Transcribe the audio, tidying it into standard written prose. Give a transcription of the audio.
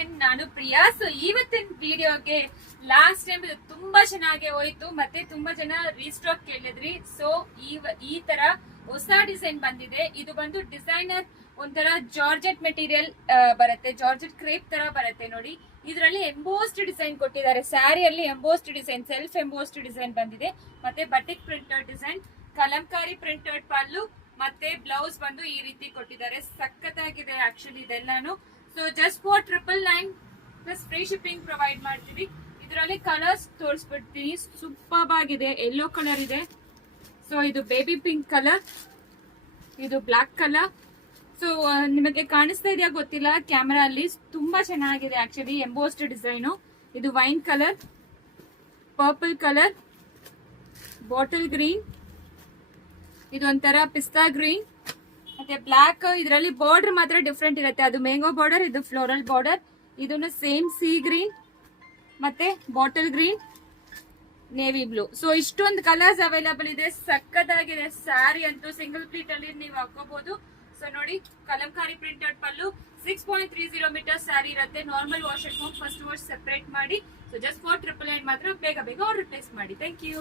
Friend, ನಾನು Priya. So ಇವತ್ತಿನ ವಿಡಿಯೋಗೆ ಲಾಸ್ಟ್ ಟೈಮ್ ಇದು ತುಂಬಾ ಚೆನ್ನಾಗಿ ಹೋಯ್ತು, ಮತ್ತೆ ತುಂಬಾ ಜನ ರೀಸ್ಟಾಕ್ ಕೇಳಿದ್ರಿ. ಸೊ ಈ ತರ ಹೊಸ ಡಿಸೈನ್ ಬಂದಿದೆ. ಇದು ಬಂದು ಡಿಸೈನರ್ ಒಂಥರ ಜಾರ್ಜೆಟ್ ಮೆಟೀರಿಯಲ್ ಬರುತ್ತೆ, ಜಾರ್ಜೆಟ್ ಕ್ರೇಪ್ ತರ ಬರುತ್ತೆ ನೋಡಿ. ಇದರಲ್ಲಿ ಎಂಬೋಸ್ಡ್ ಡಿಸೈನ್ ಕೊಟ್ಟಿದ್ದಾರೆ. ಸ್ಯಾರಿಯಲ್ಲಿ embossed design, self embossed design ಬಂದಿದೆ. ಮತ್ತೆ batik printed design, Kalamkari printed pallu, ಮತ್ತೆ ಬ್ಲೌಸ್ ಬಂದು ಈ ರೀತಿ ಕೊಟ್ಟಿದ್ದಾರೆ. ಸಖತ್ತಾಗಿದೆ ಆಕ್ಚುಲಿ ಇದೆಲ್ಲಾನು. So just for 999 plus free shipping provide ಮಾಡ್ತೀವಿ. ಇದರಲ್ಲಿ ಕಲರ್ಸ್ ತೋರಿಸ್ಬಿಡ್ತೀನಿ. ಸೂಪರ್ ಆಗಿದೆ. ಯೆಲ್ಲೋ ಕಲರ್ ಇದೆ, ಸೊ ಇದು ಬೇಬಿ ಪಿಂಕ್ ಕಲರ್, ಇದು ಬ್ಲಾಕ್ ಕಲರ್. ಸೊ ನಿಮಗೆ ಕಾಣಿಸ್ತಾ ಇದೆಯಾ ಗೊತ್ತಿಲ್ಲ ಕ್ಯಾಮೆರಾ ಅಲ್ಲಿ, ತುಂಬಾ ಚೆನ್ನಾಗಿದೆ ಆಕ್ಚುಲಿ ಎಂಬೋಸ್ಡ್ ಡಿಸೈನು. ಇದು wine colour, purple colour, bottle green, ಇದು ಒಂಥರ ಪಿಸ್ತಾ ಗ್ರೀನ್, ಮತ್ತೆ ಬ್ಲಾಕ್. ಇದರಲ್ಲಿ ಬಾರ್ಡರ್ ಮಾತ್ರ ಡಿಫ್ರೆಂಟ್ ಇರುತ್ತೆ. ಅದು ಮ್ಯಾಂಗೋ ಬಾರ್ಡರ್, ಇದು ಫ್ಲೋರಲ್ ಬಾರ್ಡರ್. ಇದನ್ನು ಸೇಮ್ ಸಿ ಗ್ರೀನ್, ಮತ್ತೆ bottle green, navy blue. So ಇಷ್ಟೊಂದು ಕಲರ್ಸ್ ಅವೈಲಬಲ್ ಇದೆ. ಸಕ್ಕತ್ತಾಗಿದೆ. ಸ್ಯಾರಿ ಅಂತೂ ಸಿಂಗಲ್ ಪ್ಲೀಟ್ ಅಲ್ಲಿ ನೀವು ಹಾಕೋಬಹುದು. ಸೊ ನೋಡಿ, ಕಲಂಕಾರಿ ಪ್ರಿಂಟೆಡ್ ಪಲ್ಲು, 6.30 ಮೀಟರ್ ಸ್ಯಾರಿ ಇರುತ್ತೆ. Normal wash at home, first wash separate ಮಾಡಿ. ಸೊ ಜಸ್ಟ್ ಫಾರ್ 999 ಮಾತ್ರ ಬೇಗ ಆರ್ಡರ್ ಪ್ಲೇಸ್ ಮಾಡಿ. Thank you.